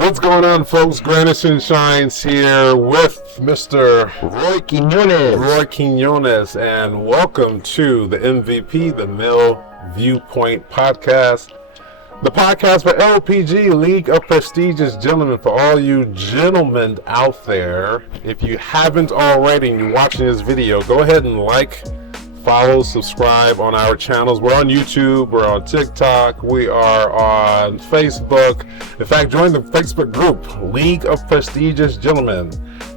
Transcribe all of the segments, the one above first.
What's going on, folks? Granison Shines here with Mr. Roy Quinones, and welcome to the MVP, the Male Viewpoint Podcast, the podcast for LPG, League of Prestigious Gentlemen. For all you gentlemen out there, if you haven't already and you're watching this video, go ahead and like, follow, subscribe on our channels. We're on YouTube, we're on TikTok, we are on Facebook. In fact, join the Facebook group, League of Prestigious Gentlemen.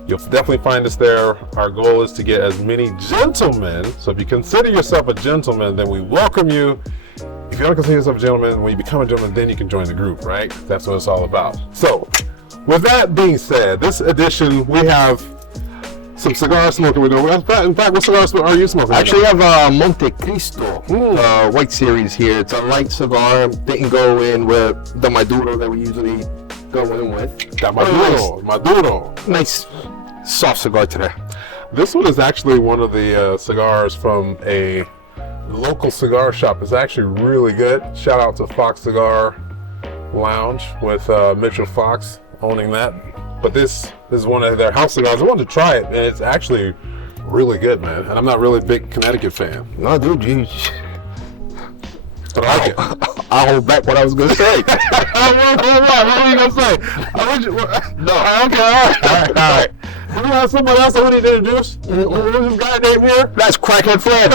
You'll definitely find us there. Our goal is to get as many gentlemen. So if you consider yourself a gentleman, then we welcome you. If you don't consider yourself a gentleman, when you become a gentleman, then you can join the group, right? That's what it's all about. So with that being said, this edition, we have some cigar smoking we're doing. In fact, what cigar are you smoking? I actually have Monte Cristo white series here. It's a light cigar. Didn't go in with the Maduro that we usually go in with. That Maduro. Nice soft cigar today. This one is actually one of the cigars from a local cigar shop. It's actually really good. Shout out to Fox Cigar Lounge with Mitchell Fox owning that. But this is one of their house cigars. I wanted to try it, and it's actually really good, man. And I'm not really a big Connecticut fan. No, dude, geez. But I like it. I'll hold back what I was going to say. What were you going to say? No. Okay, all right. You have someone else I need to introduce? Who's this guy named here? That's Crackhead Fred.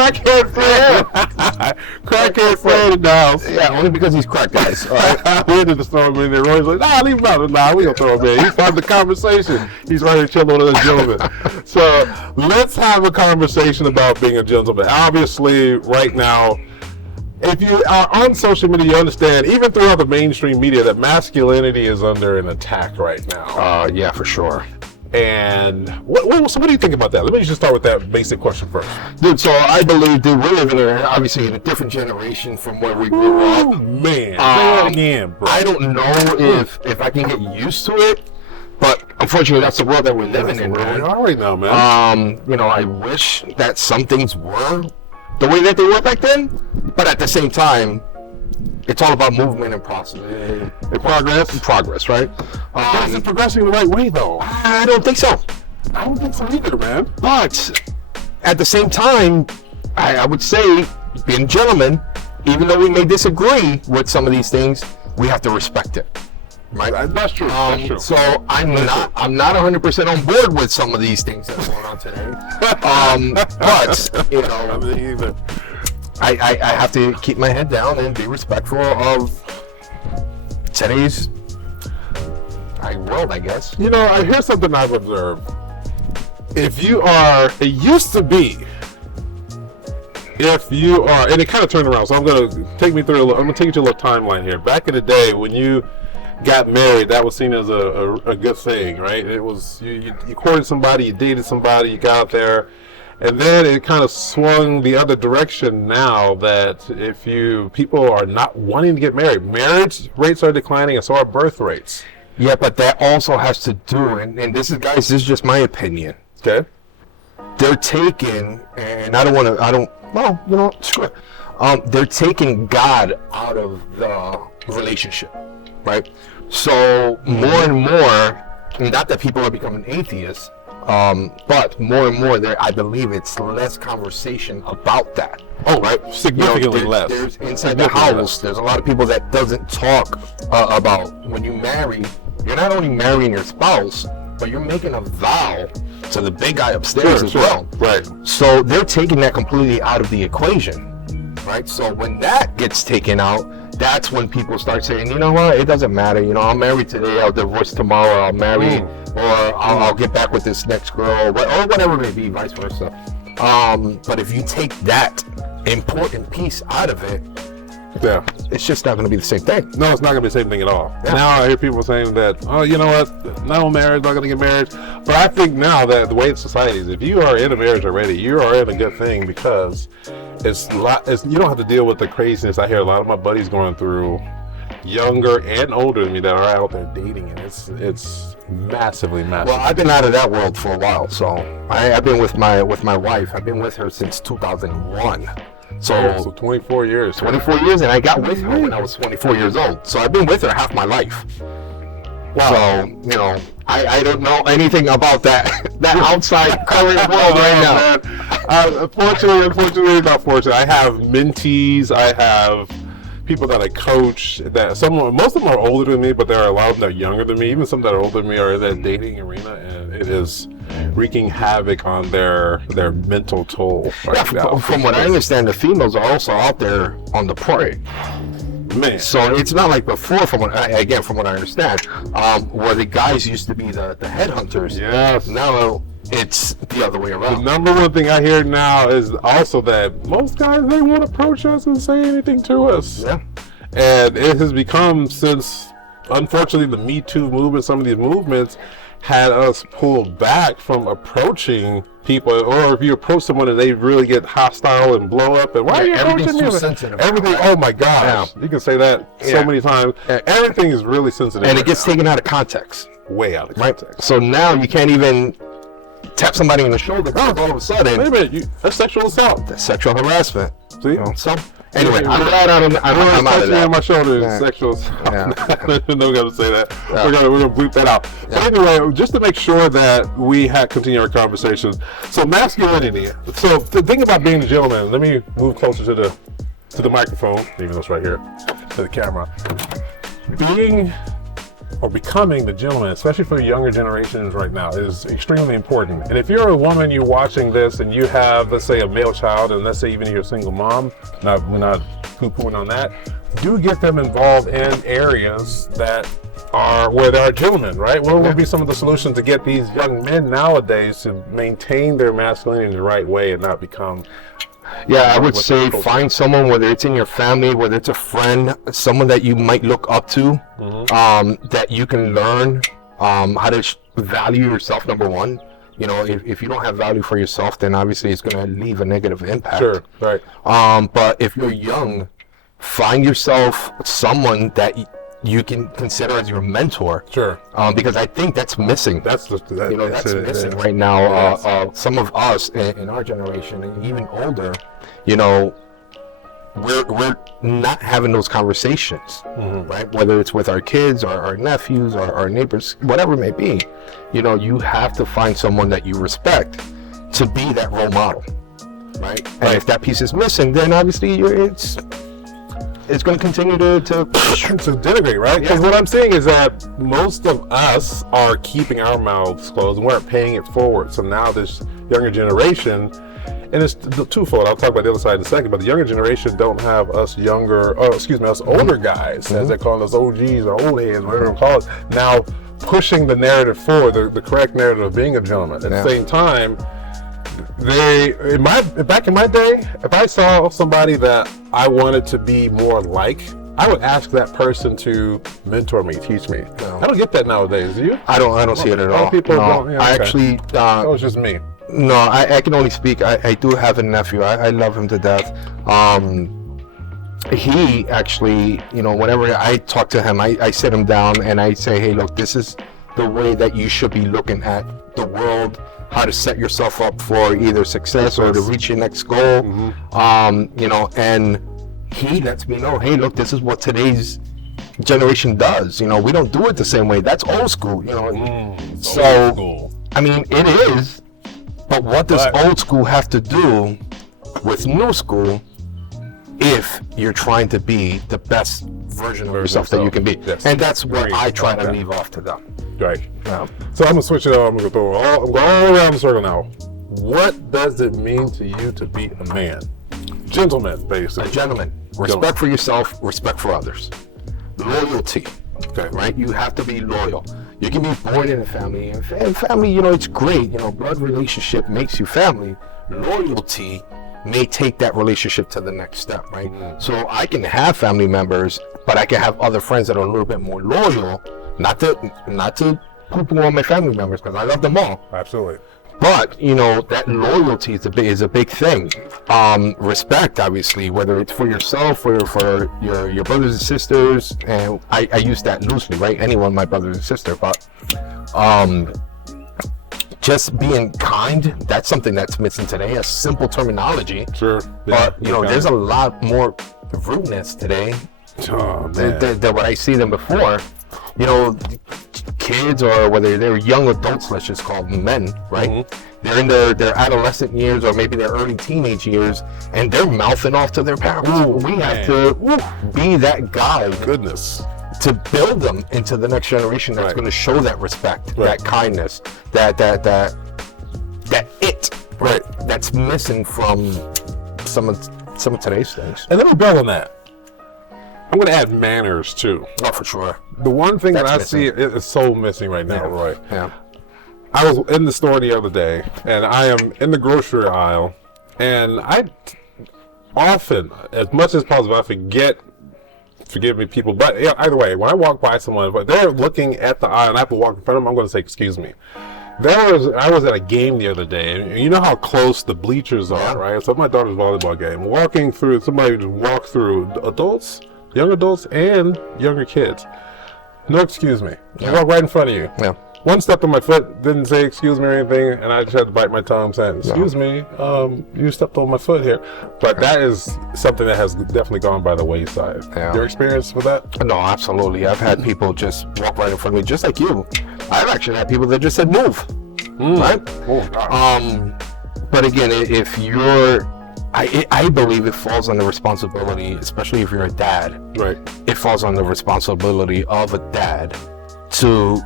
Crackhead Fred in the house. Yeah, only because he's cracked, guys. All right. We had to throw him in there. Roy's like, nah, leave him out. Nah, we don't throw him in. He's part of the conversation. He's right here chilling with us gentlemen. So let's have a conversation about being a gentleman. Obviously, right now, if you are on social media, you understand, even throughout the mainstream media, that masculinity is under an attack right now. Yeah, for sure. And so what do you think about that? Let me just start with that basic question first. Dude, so I believe, dude, we're living obviously in a different generation from where we grew up. Man, say that again, bro. I don't know if I can get used to it, but unfortunately, that's the world that we're living in, man. All right now, man. I wish that some things were the way that they were back then, but at the same time, it's all about movement and process. Progress, right? Is it progressing the right way, though? I don't think so. I don't think so either, man. But at the same time, I would say, being a gentleman, even though we may disagree with some of these things, we have to respect it. Right? That's true. That's true. So I'm not 100% on board with some of these things that are going on today. But you know, I have to keep my head down and be respectful of today's world, I guess. You know, here's something I've observed. If you are, it used to be, if you are, and it kind of turned around. So I'm going to take you to a little timeline here. Back in the day when you got married, that was seen as a good thing, right? It was, you courted somebody, you dated somebody, you got out there. And then it kind of swung the other direction now that people are not wanting to get married. Marriage rates are declining, and so are birth rates. Yeah, but that also has to do, and this is just my opinion. Okay. They're taking, and screw it. They're taking God out of the relationship, right? So more and more, not that people are becoming atheists, but more and more, I believe it's less conversation about that. Oh, right, significantly less. There's inside the house. There's a lot of people that doesn't talk about when you marry. You're not only marrying your spouse, but you're making a vow to the big guy upstairs as well. Right. So they're taking that completely out of the equation, right? So when that gets taken out, that's when people start saying, you know what, it doesn't matter. You know, I'm married today, I'll divorce tomorrow, I'll marry, or I'll get back with this next girl, or whatever it may be, vice versa. But if you take that important piece out of it, yeah, it's just not going to be the same thing. No, it's not going to be the same thing at all. Yeah. Now I hear people saying that, oh, you know what, no marriage, not going to get married. But I think now that the way society is, if you are in a marriage already, you are in a good thing, because you don't have to deal with the craziness. I hear a lot of my buddies going through, younger and older than me, that are out there dating, and it's massively. Well, I've been out of that world for a while, so I've been with my wife. I've been with her since 2001. So 24 years. 24 years, and I got with her when I was 24 years old. So I've been with her half my life. Wow. So, you know, I don't know anything about that outside current world right now. Unfortunately, not fortunate. I have mentees. I have people that I coach. Most of them are older than me, but there are a lot of them that are younger than me. Even some that are older than me are in that dating arena, and it is wreaking havoc on their mental toll right now. From what I understand, the females are also out there on the prey. Man. So it's not like before, from what I understand, where the guys used to be the headhunters. Yes. Now it's the other way around. The number one thing I hear now is also that most guys, they won't approach us and say anything to us. Yeah. And it has become, since unfortunately the Me Too movement, some of these movements had us pulled back from approaching people, or if you approach someone and they really get hostile and blow up, and why are you approaching me? Everything, oh my gosh, you can say that so many times. Everything is really sensitive. And it gets taken out of context. Way out of context. So now you can't even tap somebody on the shoulder all of a sudden. Wait a minute, that's sexual assault. That's sexual harassment. See? You know, so anyway, I'm glad I'm out of that. On my shoulder is sexual assault. I'm not going to say that. We're going to bleep that out. But anyway, just to make sure that we continue our conversations. So masculinity. So the thing about being a gentleman, let me move closer to the microphone, even though it's right here, to the camera. Being or becoming the gentleman, especially for the younger generations right now, is extremely important. And if you're a woman, you're watching this, and you have, let's say, a male child, and let's say even you're a single mom, we're not poo-pooing on that, do get them involved in areas that are where there are gentlemen, right? What would be some of the solutions to get these young men nowadays to maintain their masculinity in the right way and not become... Yeah, I would say find someone, whether it's in your family, whether it's a friend, someone that you might look up to, that you can learn how to value yourself, number one. You know, if you don't have value for yourself, then obviously it's going to leave a negative impact. Sure, right. But if you're young, find yourself someone that you can consider as your mentor. Sure. Because I think that's missing. That's missing right now. Some of us in our generation, and even older, you know, we're not having those conversations, right? Whether it's with our kids or our nephews or our neighbors, whatever it may be, you know, you have to find someone that you respect to be that role model, right? And if that piece is missing, then obviously it's going to continue to denigrate, right? Because what I'm saying is that most of us are keeping our mouths closed and we're paying it forward. So now this younger generation, and it's twofold. I'll talk about the other side in a second, but the younger generation don't have us older guys, as they call us, OGs or old heads, whatever we call it, now pushing the narrative forward, the correct narrative of being a gentleman. At the same time, back in my day, if I saw somebody that I wanted to be more like, I would ask that person to mentor me, teach me. No. I don't get that nowadays. Do you? I don't see it at all. People don't. I actually. That was just me. No, I can only speak. I do have a nephew. I love him to death. He actually, you know, whenever I talk to him, I sit him down and I say, hey, look, this is the way that you should be looking at the world, how to set yourself up for either success or to reach your next goal. You know, and he lets me know, hey, look, this is what today's generation does. You know, we don't do it the same way. That's old school, you know. So, old school. I mean, it is, but what does old school have to do with new school if you're trying to be the best version of yourself that you can be? Yes. And that's what I try to leave off to them. Right. So I'm gonna switch it up. I'm gonna go all around the circle now. What does it mean to you to be a man? Gentleman, basically. A gentleman. Respect for yourself, respect for others. Loyalty. Okay. Right? You have to be loyal. You can be born in a family, and family, you know, it's great. You know, blood relationship makes you family. Loyalty may take that relationship to the next step, right? So I can have family members, but I can have other friends that are a little bit more loyal. Not to poo-poo on my family members, because I love them all. Absolutely. But, you know, that loyalty is a big thing. Respect, obviously, whether it's for yourself or for your brothers and sisters, and I use that loosely, right? Anyone, my brother and sister, but just being kind, that's something that's missing today, a simple terminology. Sure. But, you know, there's a lot more rudeness today than what I see than before. You know, kids or whether they're young adults, let's just call them men, right? Mm-hmm. They're in their adolescent years or maybe their early teenage years, and they're mouthing off to their parents. We have to be that guy. Goodness. To build them into the next generation that's going to show that respect, that kindness, that right, that's missing from some of today's things. And let me build on that. I'm going to add manners too. Oh, for sure. The one thing That's that I missing. see is so missing right now, Yeah. Roy. Yeah. I was in the store the other day, and I am in the grocery aisle, and I often, as much as possible, I forgive me, people, but yeah, either way, when I walk by someone, if they're looking at the aisle and I have to walk in front of them, I'm going to say, excuse me. I was at a game the other day, and you know how close the bleachers are, right? So my daughter's volleyball game, walking through, somebody just walked through, adults, young adults, and younger kids. No, excuse me. I walk right in front of you. Yeah. One step on my foot, didn't say excuse me or anything, and I just had to bite my tongue saying, excuse me, you stepped on my foot here. But that is something that has definitely gone by the wayside. Yeah. Your experience with that? No, absolutely. I've had people just walk right in front of me, just like you. I've actually had people that just said move, right? Oh, gosh. But again, if you're, I believe it falls on the responsibility, especially if you're a dad. Right. It falls on the responsibility of a dad to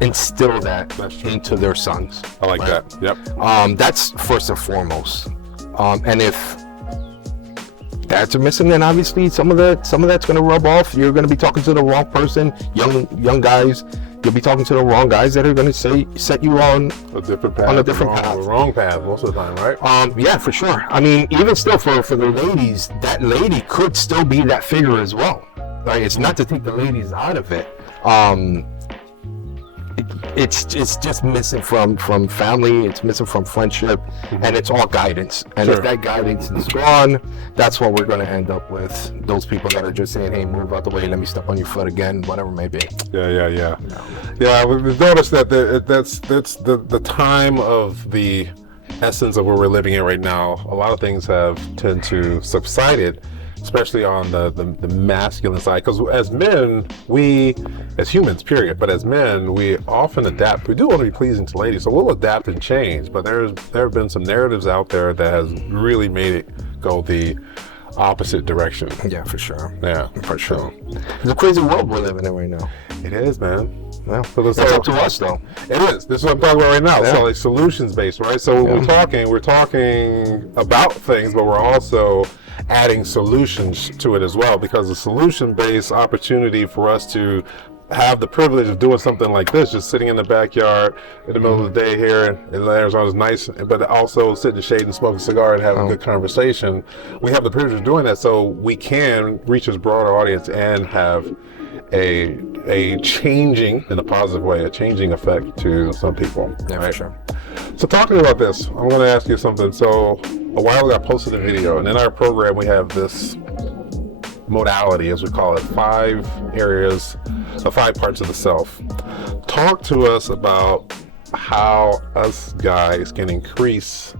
instill that into their sons. I like right? that. Yep. That's first and foremost. And if dads are missing, then obviously some of that's going to rub off. You're going to be talking to the wrong person. Young guys, you'll be talking to the wrong guys that are going to set you on a different path. On a different path. The wrong path most of the time, right? Yeah, for sure. I mean, even still for the ladies, that lady could still be that figure as well. Right? It's not to take the ladies out of it. It's just missing from family, it's missing from friendship, and it's all guidance. And if that guidance is gone, that's what we're going to end up with. Those people that are just saying, hey, move out the way, let me step on your foot again, whatever it may be. Yeah, we've noticed that that's the time of the essence of where we're living in right now. A lot of things have tend to subsided, especially on the masculine side, because as men, as humans, period, but as men, we often adapt. We do want to be pleasing to ladies, so we'll adapt and change, but there have been some narratives out there that has really made it go the opposite direction. Yeah, for sure. Yeah, for sure. It's a crazy world we're living in right now. It is, man. Well, so it's up to us, though. It is. This is what I'm talking about right now. So, like, solutions based, right? So we're talking about things, but we're also adding solutions to it as well, because the solution-based opportunity for us to have the privilege of doing something like this, just sitting in the backyard in the middle of the day here in Arizona is nice, but also sit in the shade and smoke a cigar and have a good conversation. We have the privilege of doing that, so we can reach a broader audience and have a changing, in a positive way, a changing effect to some people. Yeah, right? for sure. So talking about this, I'm going to ask you something. So a while ago I posted a video, and in our program we have this modality, as we call it, 5 areas, 5 parts of the self. Talk to us about how us guys can increase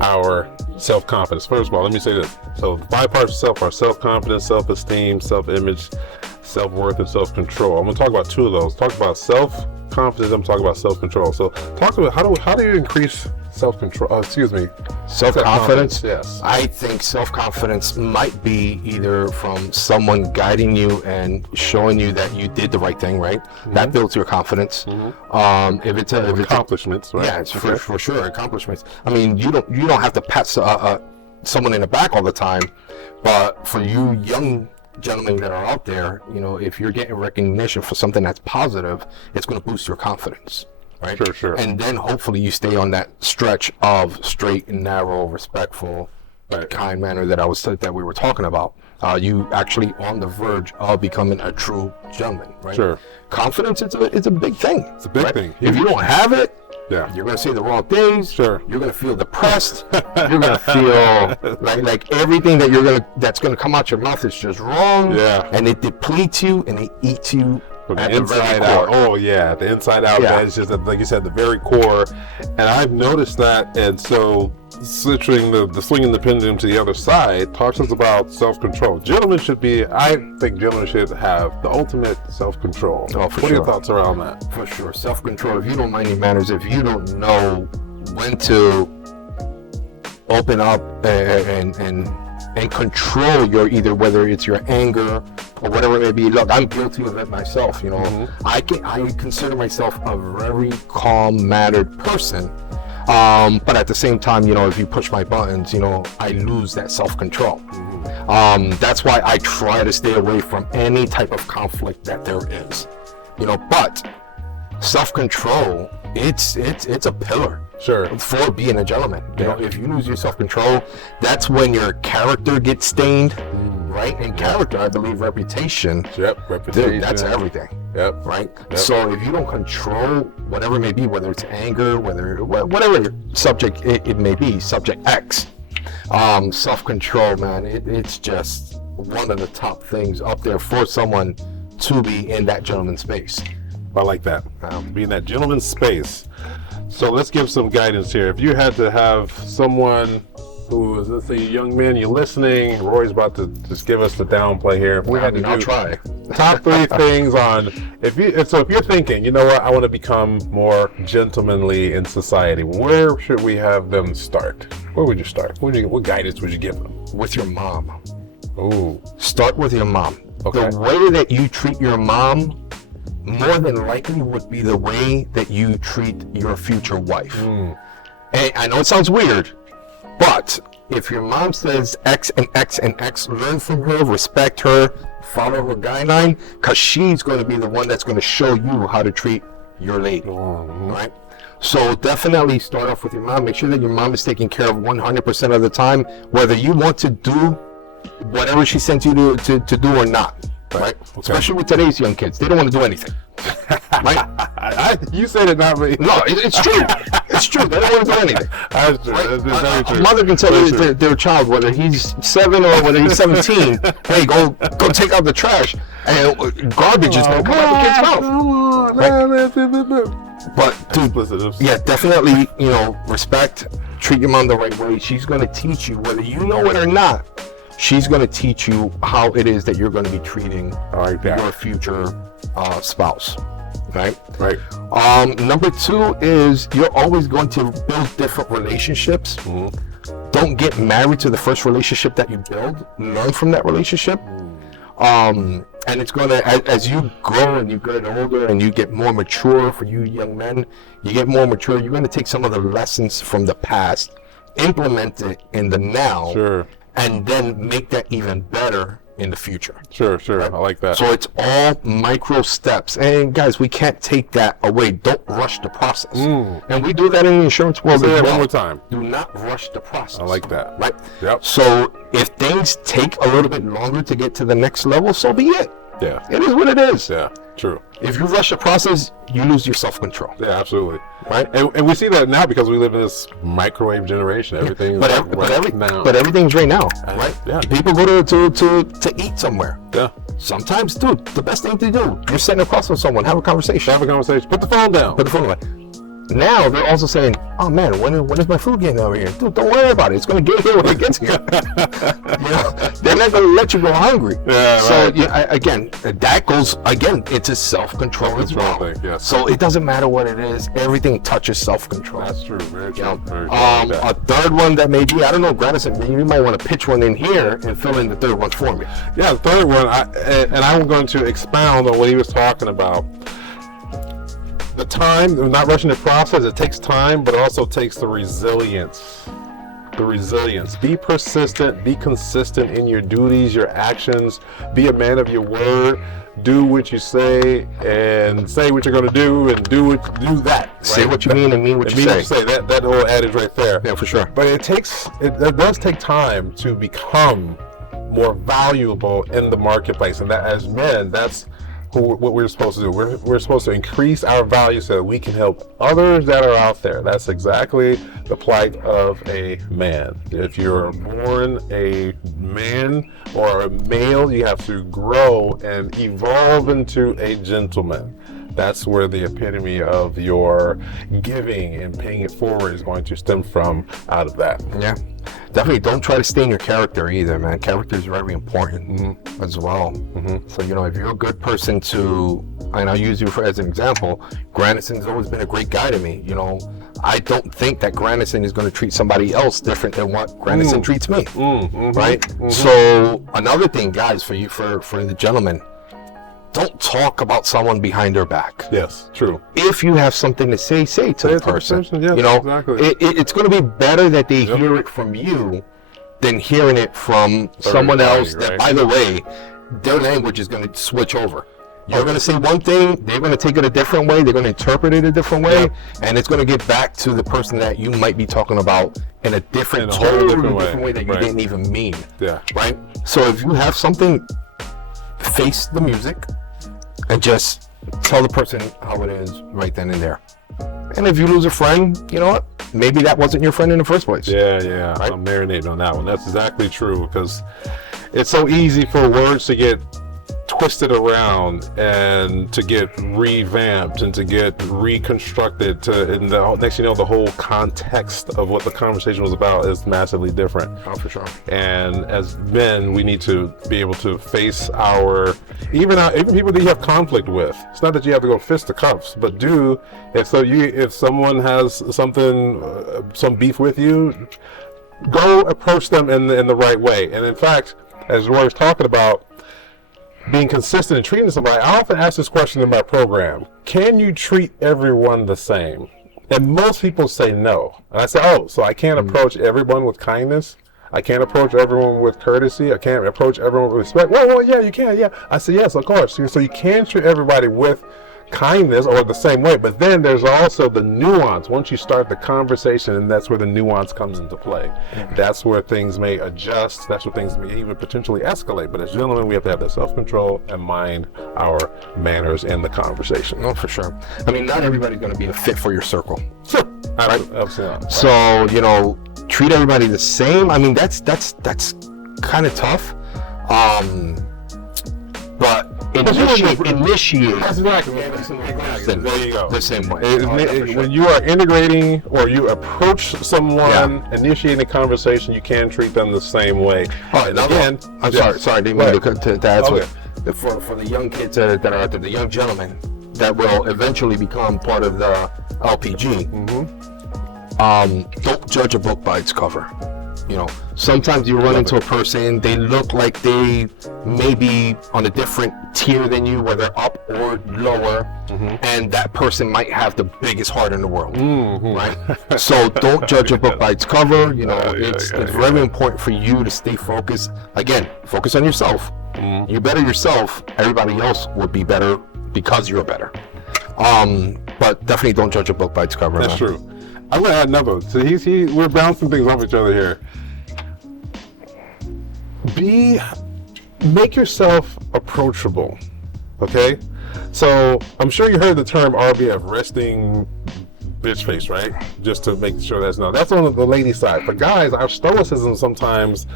our self-confidence. First of all, let me say this. So the 5 parts of self are self-confidence, self-esteem, self-image, self-worth, and self-control. I'm going to talk about 2 of those. Talk about self-confidence, I'm talking about self-control. So talk about how do you increase self-control, self-confidence? Yes. I think self-confidence might be either from someone guiding you and showing you that you did the right thing, right? That builds your confidence. If it's accomplishments, right? Yeah, it's for sure, accomplishments. I mean, you don't have to pat someone in the back all the time, but for you young gentlemen that are out there, if you're getting recognition for something that's positive, it's going to boost your confidence. Right? Sure. And then hopefully you stay on that stretch of straight and narrow, respectful, kind manner that we were talking about. You actually on the verge of becoming a true gentleman, right? Sure. Confidence, it's a big thing. It's a big thing. If you don't have it, you're going to say the wrong things. Sure. You're going to feel depressed. You're going to feel like everything that's going to come out your mouth is just wrong. Yeah. And it depletes you and it eats you From At the the very inside out. core. Oh yeah, the inside out. Yeah. Man, it's just like you said, the very core. And I've noticed that. And so, switching the swinging the pendulum to the other side talks us about self-control. Gentlemen should be. I think gentlemen should have the ultimate self-control. Oh, for What are your sure. thoughts around that? For sure. Self-control. If you don't mind your manners, if you don't know when to open up and control your either whether it's your anger or whatever it may be. Look, I'm guilty of it myself. You know, Mm-hmm. I consider myself a very calm, mannered person. But at the same time, you know, if you push my buttons, you know, I lose that self-control. That's why I try to stay away from any type of conflict that there is. You know, but self-control, it's a pillar. Sure. For being a gentleman. You know, Yeah. if you lose your self-control, that's when your character gets stained, right? And character, I believe, reputation. Yep. Reputation. Dude, that's everything. Yep. Right? Yep. So if you don't control whatever it may be, whether it's anger, whatever subject it may be, subject X, self-control, man, it's just one of the top things up there for someone to be in that gentleman space. I like that. Be in that gentleman's space. So let's give some guidance here. If you had to have someone who is, let's say, a young man, you're listening, Roy's about to just give us the downplay here. If we had to I'll do try. top 3 things on, if you're thinking, you know what, I want to become more gentlemanly in society, where should we have them start? Where would you start? What guidance would you give them? With your mom. Ooh, Start with your mom. Okay. The way that you treat your mom more than likely would be the way that you treat your future wife. And I know it sounds weird, but if your mom says X and X and X, learn from her, respect her, follow her guideline, because she's going to be the one that's going to show you how to treat your lady, right? So definitely start off with your mom. Make sure that your mom is taken care of 100% of the time, whether you want to do whatever she sent you to do or not. Right? Okay. Especially with today's young kids. They don't want to do anything. Right? You said it, not me. No, it's true. It's true. They don't want to do anything. That's true. Right? That's very true. A mother can tell Very true. their child, whether he's 7 or whether he's 17, hey, go take out the trash, and garbage is going to come out the kid's mouth. But dude, yeah, definitely, you know, respect, treat your mom the right way. She's going to teach you, whether you know it or not, she's going to teach you how it is that you're going to be treating your future spouse. Right? Right. Number 2 is you're always going to build different relationships. Don't get married to the first relationship that you build. Learn from that relationship. And it's going to, as you grow and you get older and you get more mature, for you young men, you get more mature, you're going to take some of the lessons from the past, implement it in the now, Sure. and then make that even better in the future. Sure. I like that. So it's all micro steps. And guys, we can't take that away. Don't rush the process. And we do that in the insurance world Say as that well. one more time. Do not rush the process. I like that. Right? Yep. So if things take a little bit longer to get to the next level, so be it. Yeah. It is what it is. Yeah. True. If you rush the process, you lose your self-control. Yeah, absolutely. Right? And we see that now because we live in this microwave generation. Everything is now. But everything's right now, right? Yeah. People go to eat somewhere. Yeah. Sometimes, dude, the best thing to do, you're sitting across from someone, have a conversation. Have a conversation. Put the phone down. Put the phone away. Now they're also saying, "Oh man, when is my food getting over here? Dude, don't worry about it. It's going to get here when it gets here." You know, they're not going to let you go hungry. Yeah, so right. again, that goes it's a self-control as well. Thing, yes. So it doesn't matter what it is. Everything touches self-control. That's true. Very true. You know, Very true. I like that. a third one that may be, I don't know, Granison, maybe you might want to pitch one in here and fill in the third one for me. Yeah, the third one, I'm going to expound on what he was talking about. The time, not rushing the process, it takes time, but it also takes the resilience. Be persistent, be consistent in your duties, your actions, be a man of your word, do what you say, and say what you're going to do, and do that. Right? Say what you mean and mean what you say. That whole adage right there. Yeah, for sure. But it does take time to become more valuable in the marketplace, and that as men, that's what we're supposed to do. We're supposed to increase our value so that we can help others that are out there. That's exactly the plight of a man. If you're born a man or a male, you have to grow and evolve into a gentleman. That's where the epitome of your giving and paying it forward is going to stem from, out of that. Yeah, definitely don't try to stain your character either, man. Character is very important as well. So, you know, if you're a good person to, and I'll use you as an example, Granison's always been a great guy to me. You know, I don't think that Granison is going to treat somebody else different than what Granison treats me, right? So another thing, guys, for you, for the gentlemen, don't talk about someone behind their back. Yes, true. If you have something to say to the person. Yes, you know, exactly. It's going to be better that they hear it from you than hearing it from someone else. That, by the way, their language is going to switch over. You're going to say one thing, they're going to take it a different way, they're going to interpret it a different way, and it's going to get back to the person that you might be talking about in a different, totally different way that you didn't even mean. Yeah. Right? So if you have something, face the music and just tell the person how it is right then and there. And if you lose a friend, you know what? Maybe that wasn't your friend in the first place. Yeah. Right? I'm marinating on that one. That's exactly true, because it's so easy for words to get twisted around and to get revamped and to get reconstructed, and the next you know, the whole context of what the conversation was about is massively different. Oh, for sure. And as men, we need to be able to face even people that you have conflict with. It's not that you have to go fist to cuffs, but if someone has something, some beef with you, go approach them in the right way. And in fact, as Roy was talking about, being consistent in treating somebody, I often ask this question in my program: can you treat everyone the same? And most people say no. And I say, so I can't approach everyone with kindness? I can't approach everyone with courtesy? I can't approach everyone with respect? Well, yeah, you can, yeah. I say, yes, of course. So you can treat everybody with kindness or the same way, but then there's also the nuance. Once you start the conversation, and that's where the nuance comes into play. That's where things may adjust. That's where things may even potentially escalate. But as gentlemen, we have to have that self-control and mind our manners in the conversation. No, for sure. I mean, not everybody's going to be a fit for your circle. Sure. Right? Absolutely. So, you know, treat everybody the same. I mean, that's kind of tough. But initiate. That's exactly. There you go. The same way. When you are integrating or you approach someone, initiating a conversation, you can treat them the same way. And again, I'm sorry, didn't mean to add to it. For the young kids that are out there, the young gentlemen that will eventually become part of the LPG, don't judge a book by its cover. You know, sometimes you run into a person, they look like they may be on a different tier than you, whether up or lower, and that person might have the biggest heart in the world, right? So don't judge a book by its cover. You know, it's very important for you to stay focused. Again, focus on yourself. You better yourself, everybody else will be better because you're better. But definitely don't judge a book by its cover. That's true. I'm gonna add another. So we're bouncing things off each other here. Make yourself approachable, okay? So I'm sure you heard the term RBF, resting bitch face, right? Just to make sure that's known. That's on the lady side. For guys, our stoicism sometimes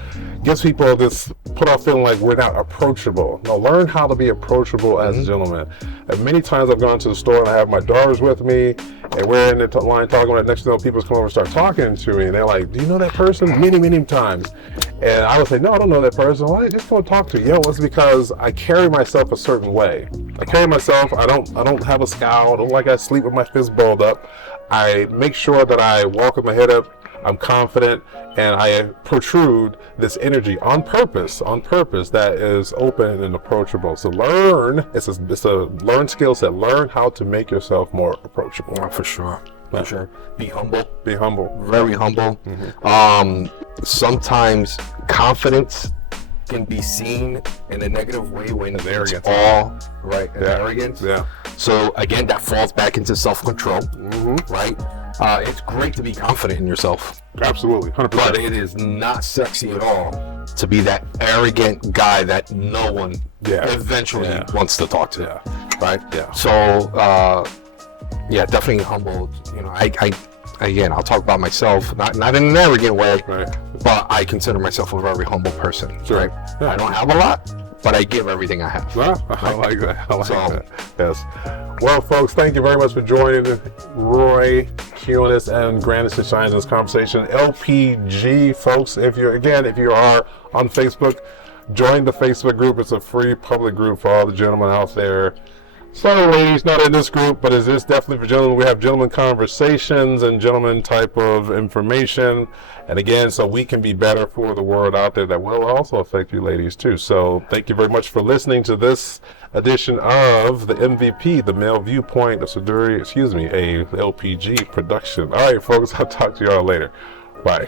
gives people this put off feeling like we're not approachable. No, learn how to be approachable as a gentleman. And many times I've gone to the store and I have my daughters with me, and we're in the line talking about it. Next thing you know, people come over and start talking to me, and they're like, "Do you know that person?" Many times. And I would say, "No, I don't know that person." "Well, just go talk to you." It's because I carry myself a certain way. I carry myself, I don't have a scowl, I don't like I sleep with my fist balled up. I make sure that I walk with my head up, I'm confident, and I protrude this energy on purpose that is open and approachable. So it's a learned skill set. Learn how to make yourself more approachable. Oh, for sure. For sure. Be humble. Be humble. Very humble. Sometimes confidence can be seen in a negative way when it's arrogance. Yeah. So again, that falls back into self-control, right? It's great to be confident in yourself. Absolutely, 100%. But it is not sexy at all to be that arrogant guy that no one eventually wants to talk to. Yeah. Right? Yeah. So, definitely humbled. You know, Again, I'll talk about myself, not in an arrogant way, Right. but I consider myself a very humble person. Sure. Right? Yeah. I don't have a lot, but I give everything I have. Well, I like that. I like So- that. Yes. Well, folks, thank you very much for joining Roy, Quinones, and Granison Shines in this conversation. LPG, folks, if you are on Facebook, join the Facebook group. It's a free public group for all the gentlemen out there. Some ladies not in this group, but it is definitely for gentlemen. We have gentlemen conversations and gentlemen type of information. And again, so we can be better for the world out there that will also affect you ladies too. So thank you very much for listening to this edition of the MVP, the Male Viewpoint, a LPG production. All right, folks, I'll talk to y'all later. Bye.